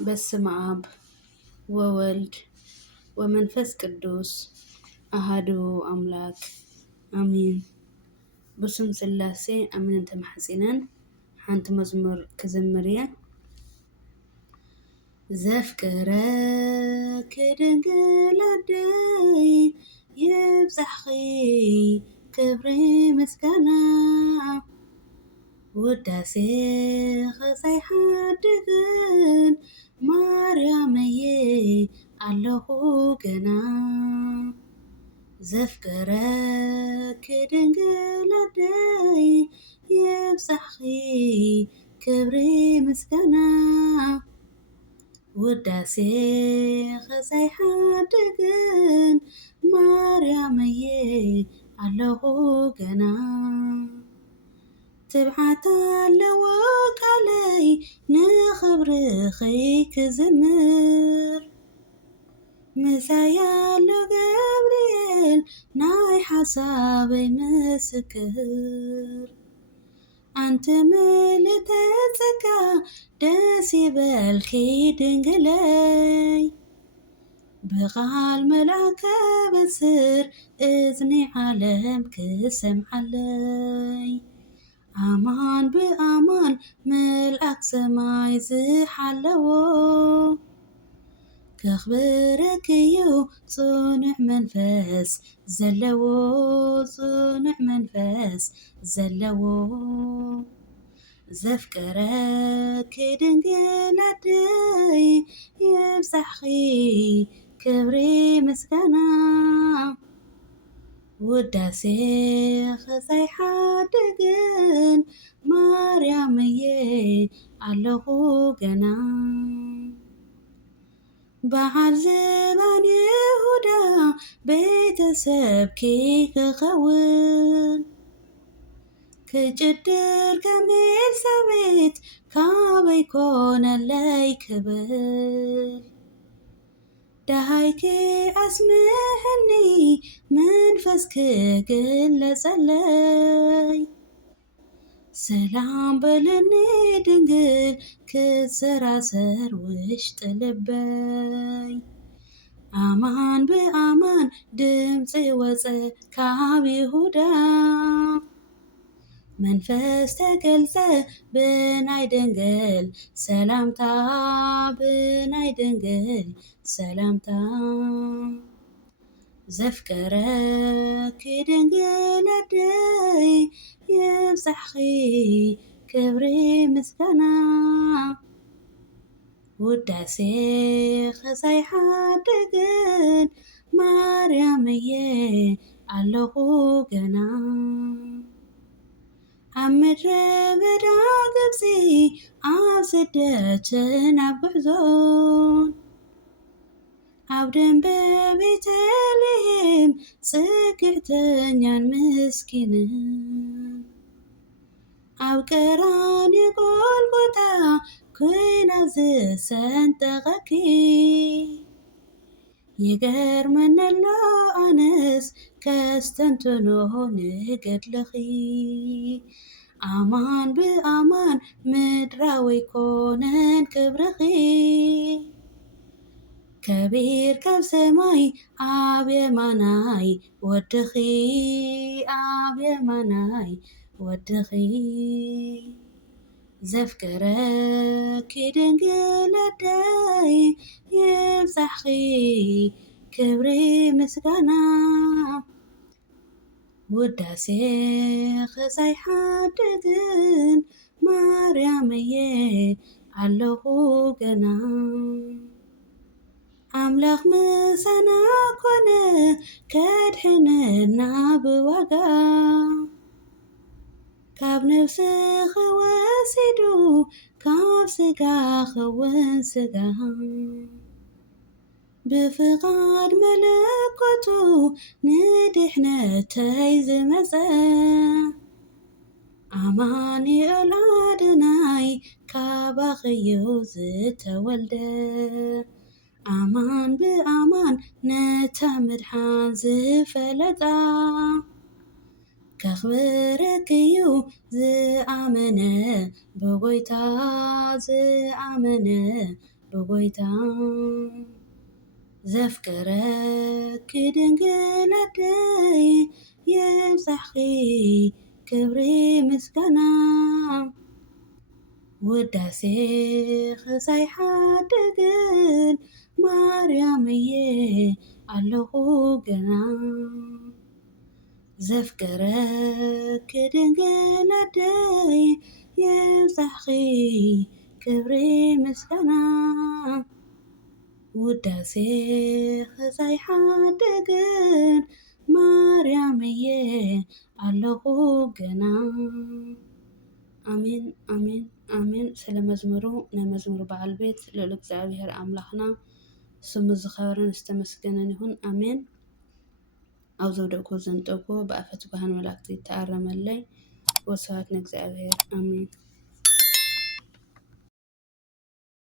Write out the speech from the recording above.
በስመ አብ ወወልድ ወመንፈስ ቅዱስ አሃዱ አምላክ አሚን። ብስም ስላሴ አምነን ተማሕፂነን ሓንቲ መዝሙር ክዝምር እየ። ዘፍቅረኪ ድንግል ኣደይ ይብዛሕኺ ክብሪ ምስጋና ውዳሴ ኸሳይሓድግን ማርያመየ ኣለኹ ገና። ዘፍቅረኪ ድንግል ኣደይ ይብዛሕኺ ክብሪ ምስጋና ውዳሴ ኸሳይሓድግን ማርያመየ ኣለኹ ገና። ትብዓት ኣለዎ ቃለይ ንኽብርኺ ክዝምር ምሳይ ኣሎ ገብርኤል ናይ ሓሳበይ ምስክር። ኣንቲ ምልዕተ ጸጋ ደስ ይበልኪ ድንግለይ ብቓል መልአከ በስር እዝኒ ዓለም ክሰምዓለይ። ኣማን ብኣማን መልአክ ሰማይ ዝሓለዎ ከኽብረኪ እዩ ጽኑዕ መንፈስ ዘለዎ ጽኑዕ መንፈስ ዘለዎ። ዘፍቅረኪ ድንግል ኣደይ ይብዛሕኺ ክብሪ ምስጋና ውዳሴ ኸሳይሓድግን ማርያመየ ኣለኹ ገና። በዓል ዝባን ይሁዳ ቤተሰብኪ ክኸውን ክጭድር ከም ኤልሳቤጥ ካበይ ኮነለይ ክብል። ዳሃይኪ ኣስምሕኒ መንፈስ ክግለጸለይ ሰላም በለኒ ድንግል ክሰራሰር ውሽጢ ልበይ። ኣማን ብኣማን ድምፂ ወፀ ካብ ይሁዳ መንፈስ ተገልጸ ብናይ ድንግል ሰላምታ ብናይ ድንግል ሰላምታ። ዘፍቅረኪ ድንግል ኣደይ ይብዛሕኺ ክብሪ ምስጋና ውዳሴ ኸሳይሓድግን ማርያመየ ኣለኹ ገና። ኣብ ምድረ በዳ ግብፂ ኣብ ስደትን ኣብ ጉዕዞን ኣብ ደንበ ቤተልሔም ጽግዕተኛን ምስኪንን ኣብ ቀራንዮ ጎልጎታ ኩናት ዝሰንጠቐኪ ይገርመነሎ ኣነስ ከስተንትኖ ንገድለኺ። ኣማን ብኣማን ምድራዊ ኮነን ክብርኺ ከቢር ካብ ሰማይ ኣብ የማናይ ወድኺ ኣብ የማናይ ወድኺ። ዘፍቅረኪ ድንግል ኣደይ ይብዛሕኺ ክብሪ ምስጋና ውዳሴ ኸሳይሓድግን ማርያመየ ኣለኹ ገና። ኣምላኽ ምሳና ኮነ ከድሕነና ብዋጋ ካብ ነፍሲ ኸወሲዱ ካብ ስጋ ኸውን ስጋ ብፍቓድ መለኮቱ ንድሕነተይ ዝመጸ ኣማኑኤል ኣዶናይ ካባኺዩ ዝተወልደ። ኣማን ብኣማን ነታ ምድሓን ዝፈለጣ ከኽብረኪ እዩ ዝኣመነ ብጎይታ ዝኣመነ ብጎይታ ዘፍቀረኪ ድንግል ኣደይ የብዛሕኺ ክብሪ ምስጋና ውዳሴ ክሳይ ሓድግን ማርያም እየ ኣለኹ ገና ዘፍቀረኪ ድንግል ኣደይ የብዛሕኺ ክብሪ ምስጋና ውዳሴ ክሳይ ሓድግን ማርያም እየ ኣለኹ ገና። አሜን አሜን አሜን። ስለ መዝሙሩ ናይ መዝሙር በዓል ቤት ልዑል እግዚአብሔር ኣምላኽና ስሙ ዝኸበረን ዝተመስገነን ይሁን አሜን። ኣብ ዘውደቅኩ ዘንጠቆ ብኣፈ ትጉሃን መላእክቲ ተኣረመለይ ወስብሐት ንእግዚአብሔር አሜን።